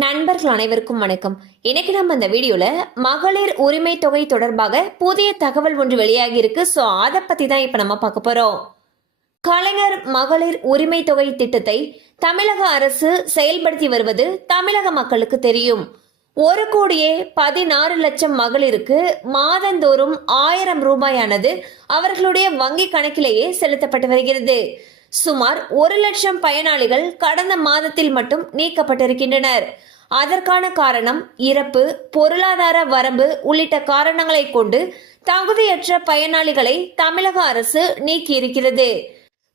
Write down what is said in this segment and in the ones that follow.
நண்பர்கள் அனைவருக்கும் வணக்கம். இன்னைக்கு நம்ம இந்த வீடியோல மகளிர் உரிமை தொகை தொடர்பாக புதிய தகவல் ஒன்று வெளியாகி இருக்கு. ஸோ அதை பத்தி தான் இப்ப நம்ம பார்க்க போறோம். கலைஞர் மகளிர் உரிமை தொகை திட்டத்தை தமிழக அரசு செயல்படுத்தி வருவது தமிழக மக்களுக்கு தெரியும். ஒரு கோடியே பதினாறு லட்சம் மகளிருக்கு மாதந்தோறும் ஆயிரம் ரூபாயானது அவர்களுடைய வங்கி கணக்கிலேயே செலுத்தப்பட்டு வருகிறது. சுமார் ஒரு லட்சம் பயனாளிகள் கடந்த மாதத்தில் மட்டும் நீக்கப்பட்டிருக்கின்றனர். அதற்கான காரணம் இறப்பு பொருளாதார வரம்பு உள்ளிட்ட காரணங்களை கொண்டு தகுதியற்ற பயனாளிகளை தமிழக அரசு நீக்கியிருக்கிறது.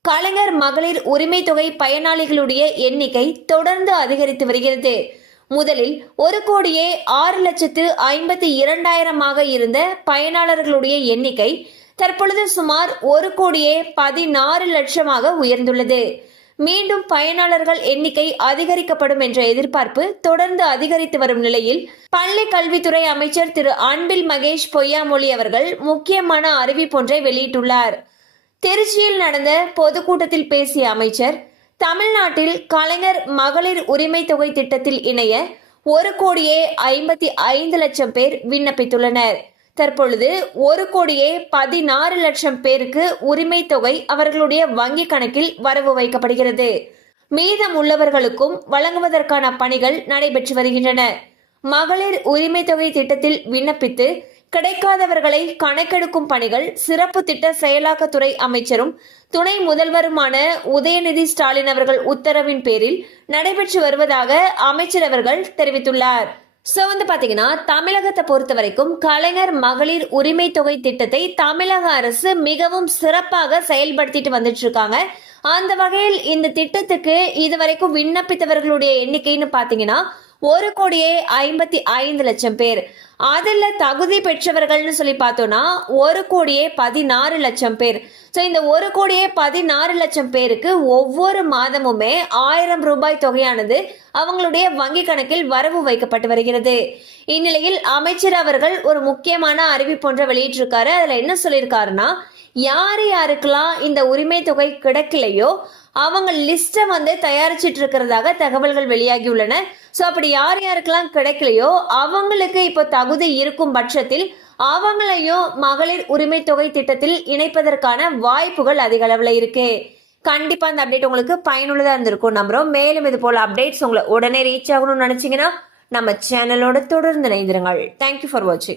கலைஞர் மகளிர் உரிமை தொகை பயனாளிகளுடைய எண்ணிக்கை தொடர்ந்து அதிகரித்து வருகிறது. முதலில் ஒரு கோடியே ஆறு லட்சத்து ஐம்பத்தி இரண்டாயிரமாக இருந்த பயனாளர்களுடைய எண்ணிக்கை தற்பொழுது சுமார் ஒரு கோடியே பதினாறு லட்சமாக உயர்ந்துள்ளது. மீண்டும் பயனாளர்கள் எண்ணிக்கை அதிகரிக்கப்படும் என்ற எதிர்பார்ப்பு தொடர்ந்து அதிகரித்து வரும் நிலையில் பள்ளி கல்வித்துறை அமைச்சர் திரு அன்பில் மகேஷ் பொய்யாமொழி அவர்கள் முக்கியமான அறிவிப்பொன்றை வெளியிட்டுள்ளார். திருச்சியில் நடந்த பொதுக்கூட்டத்தில் பேசிய அமைச்சர் தமிழ்நாட்டில் கலைஞர் மகளிர் உரிமை தொகை திட்டத்தில் இணைய ஒரு கோடியே ஐம்பத்தி ஐந்து லட்சம் பேர் விண்ணப்பித்துள்ளனர். தற்பொழுது ஒரு கோடியே பதினாறு லட்சம் பேருக்கு உரிமை தொகை அவர்களுடைய வங்கி கணக்கில் வரவு வைக்கப்படுகிறது. மீதம் உள்ளவர்களுக்கும் வழங்குவதற்கான பணிகள் நடைபெற்று வருகின்றன. மகளிர் உரிமை தொகை திட்டத்தில் விண்ணப்பித்து கிடைக்காதவர்களை கணக்கெடுக்கும் பணிகள் சிறப்பு திட்ட செயலாக்கத்துறை அமைச்சரும் துணை முதல்வருமான உதயநிதி ஸ்டாலின் அவர்கள் உத்தரவின் பேரில் நடைபெற்று வருவதாக அமைச்சர் அவர்கள் தெரிவித்துள்ளார். ஸோ வந்து பார்த்தீங்கன்னா தமிழகத்தை பொறுத்த வரைக்கும் கலைஞர் மகளிர் உரிமை தொகை திட்டத்தை தமிழக அரசு மிகவும் சிறப்பாக செயல்படுத்திட்டு வந்துட்டு இருக்காங்க அந்த வகையில் இந்த திட்டத்துக்கு இதுவரைக்கும் விண்ணப்பித்தவர்களுடைய எண்ணிக்கைன்னு பார்த்தீங்கன்னா ஒரு கோடியே ஐம்பத்தி ஐந்து லட்சம் பேர். அதில் தகுதி பெற்றவர்கள்னு சொல்லி பார்த்தோம்னா ஒரு கோடியே பதினாறு லட்சம் பேர். ஸோ இந்த ஒரு கோடியே பதினாறு லட்சம் பேருக்கு ஒவ்வொரு மாதமுமே ஆயிரம் ரூபாய் தொகையானது அவங்களுடைய வங்கி கணக்கில் வரவு வைக்கப்பட்டு வருகிறது. இந்நிலையில் அமைச்சர் அவர்கள் ஒரு முக்கியமான அறிவிப்பொன்றை வெளியிட்டிருக்காரு. அதில் என்ன சொல்லியிருக்காருன்னா யார் யாருக்கெல்லாம் இந்த உரிமை தொகை கிடைக்கலையோ அவங்க லிஸ்ட்டை வந்து தயாரிச்சிட்டு இருக்கிறதாக தகவல்கள் வெளியாகி உள்ளன. ஸோ அப்படி யார் யாருக்கெல்லாம் கிடைக்கலையோ அவங்களுக்கு இப்போ தகுதி இருக்கும் பட்சத்தில் அவங்களையும் மகளிர் உரிமை தொகை திட்டத்தில் இணைப்பதற்கான வாய்ப்புகள் அதிக அளவில் இருக்கு. கண்டிப்பா அந்த அப்டேட் உங்களுக்கு பயனுள்ளதா இருந்திருக்கும். நம்புறோம். மேலும் இது போல அப்டேட்ஸ் உங்களை உடனே ரீச் ஆகணும்னு நினைச்சீங்கன்னா நம்ம சேனலோட தொடர்ந்து இணைந்திருங்கள். தேங்க்யூ ஃபார் வாட்சிங்